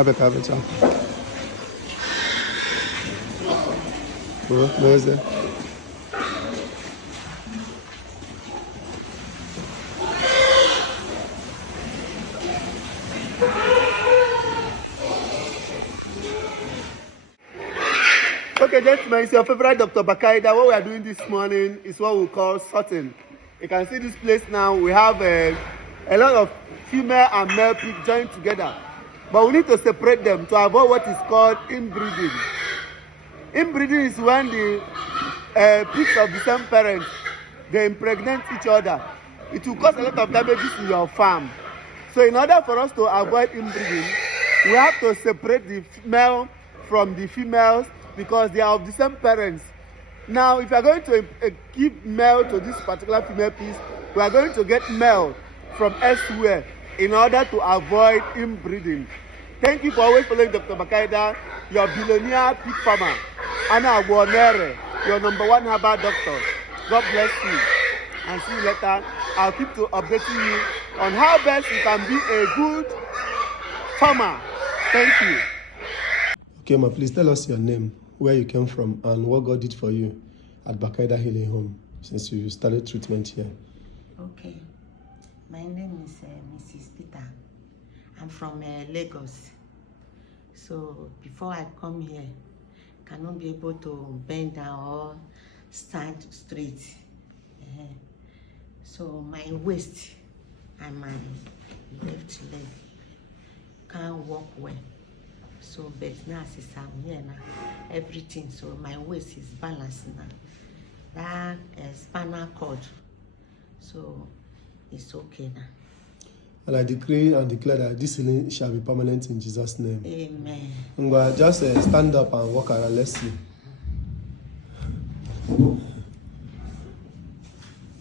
Have it. Where is it? Okay, gentlemen, it's your favorite Dr. Bakaida. What we are doing this morning is what we call sorting. You can see this place now. We have a lot of female and male pigs joined together. But we need to separate them to avoid what is called inbreeding. Inbreeding is when the pigs of the same parents, they impregnate each other. It will cause a lot of damages in your farm. So in order for us to avoid inbreeding, we have to separate the male from the females because they are of the same parents. Now, if you are going to give male to this particular female piece, we are going to get male from elsewhere in order to avoid inbreeding. Thank you for always following Dr. Bakaida, your billionaire pig farmer, Anna Warnere, your #1 herbal doctor. God bless you. And see you later. I'll keep to updating you on how best you can be a good farmer. Thank you. Okay, ma, please tell us your name, where you came from, and what God did for you at Bakaida Healing Home since you started treatment here. Okay, my name is Mrs. Peter. I'm from Lagos. So before I come here, cannot be able to bend down or stand straight. So my waist and my left leg can't walk well. So but now since I'm here now, everything, so my waist is balanced now. That spinal cord, so it's okay now. And I decree and declare that this healing shall be permanent in Jesus' name. Amen. And just stand up and walk around. Let's see.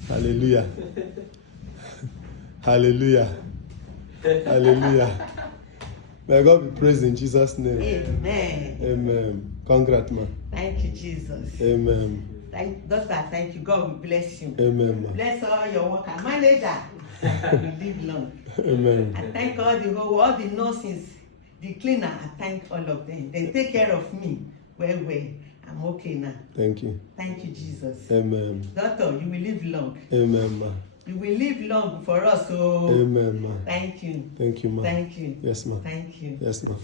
Hallelujah. Hallelujah. Hallelujah. May God be praised in Jesus' name. Amen. Amen. Congrats, man. Thank you, Jesus. Amen. Doctor, thank you. God will bless you. Amen, man. Bless all your workers. Manager, you live long. Amen. I thank all the nurses, the cleaner. I thank all of them. They take care of me. Well, I'm okay now. Thank you. Thank you, Jesus. Amen. Doctor, you will live long. Amen, ma. You will live long for us. So amen, ma. Thank you. Thank you, ma. Thank you. Yes, ma. Thank you. Yes, ma.